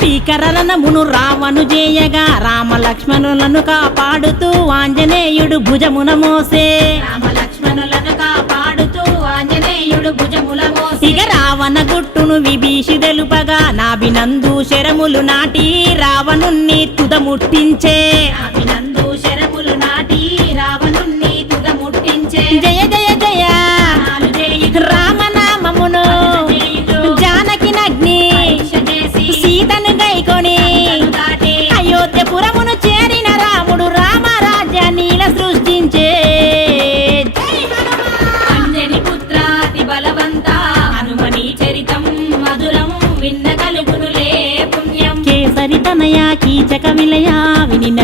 భీకరరణమును రావణు చేయగా రామ లక్ష్మణులను కాపాడుతూ ఆంజనేయుడు భుజమున మోసే ఇక రావణ గుట్టును విభీషి తెలుపగా నాభినందు శరములు నాటి రావణుణ్ణి తుదముట్టించే జయ జయ జయ రామనామమును జానకి నగ్ని సీతను గైకొని అయోధ్యపురమును చేరిన రాముడు రామరాజ్యాన్ని సృష్టించే కేసరి తనయ కీచక విలయ వినిన